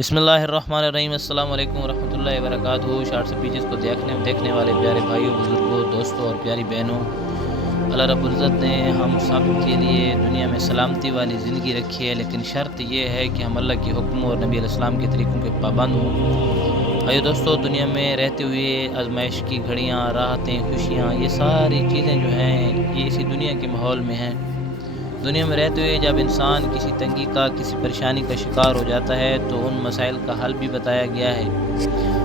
بسم اللہ الرحمن الرحیم۔ السلام علیکم ورحمۃ اللہ وبرکاتہ۔ شارٹس پیجز کو دیکھنے والے پیارے بھائیوں، بزرگوں، دوستوں اور پیاری بہنوں، اللہ رب العزت نے ہم سب کے لیے دنیا میں سلامتی والی زندگی رکھی ہے، لیکن شرط یہ ہے کہ ہم اللہ کے حکم اور نبی علیہ السلام کے طریقوں کے پابند ہوں۔ آئیے دوستو، دنیا میں رہتے ہوئے آزمائش کی گھڑیاں، راحتیں، خوشیاں، یہ ساری چیزیں جو ہیں یہ اسی دنیا کے ماحول میں ہیں۔ دنیا میں رہتے ہوئے جب انسان کسی تنگی کا، کسی پریشانی کا شکار ہو جاتا ہے تو ان مسائل کا حل بھی بتایا گیا ہے،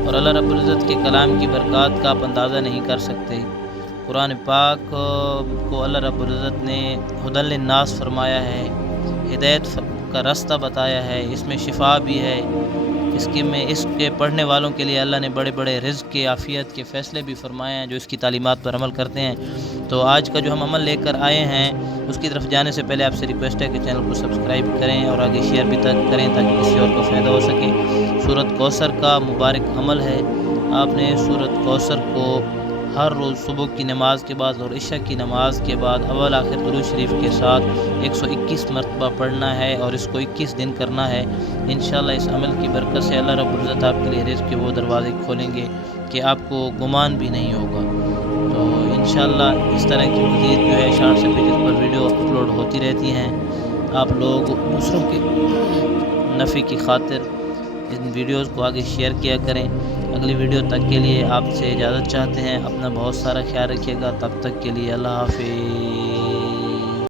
اور اللہ رب العزت کے کلام کی برکات کا آپ اندازہ نہیں کر سکتے۔ قرآن پاک کو اللہ رب العزت نے ھدی للناس فرمایا ہے، ہدایت کا راستہ بتایا ہے، اس میں شفا بھی ہے۔ اس کے پڑھنے والوں کے لیے اللہ نے بڑے بڑے رزق کے، عافیت کے فیصلے بھی فرمائے ہیں جو اس کی تعلیمات پر عمل کرتے ہیں۔ تو آج کا جو ہم عمل لے کر آئے ہیں اس کی طرف جانے سے پہلے آپ سے ریکویسٹ ہے کہ چینل کو سبسکرائب کریں اور آگے شیئر بھی کریں تاکہ کسی اور کو فائدہ ہو سکے۔ سورۃ کوثر کا مبارک عمل ہے، آپ نے سورۃ کوثر کو ہر روز صبح کی نماز کے بعد اور عشاء کی نماز کے بعد اول آخر درود شریف کے ساتھ 121 مرتبہ پڑھنا ہے، اور اس کو 21 دن کرنا ہے۔ انشاءاللہ اس عمل کی برکت سے اللہ رب العزت آپ کے لیے رزق کے وہ دروازے کھولیں گے کہ آپ کو گمان بھی نہیں ہوگا۔ تو انشاءاللہ اس طرح کی مزید جو ہے شارٹس پیجز پر ویڈیو اپلوڈ ہوتی رہتی ہیں۔ آپ لوگ دوسروں کے نفع کی خاطر ان ویڈیوز کو آگے شیئر کیا کریں۔ اگلی ویڈیو تک کے لیے آپ سے اجازت چاہتے ہیں۔ اپنا بہت سارا خیال رکھیے گا، تب تک کے لیے اللہ حافظ۔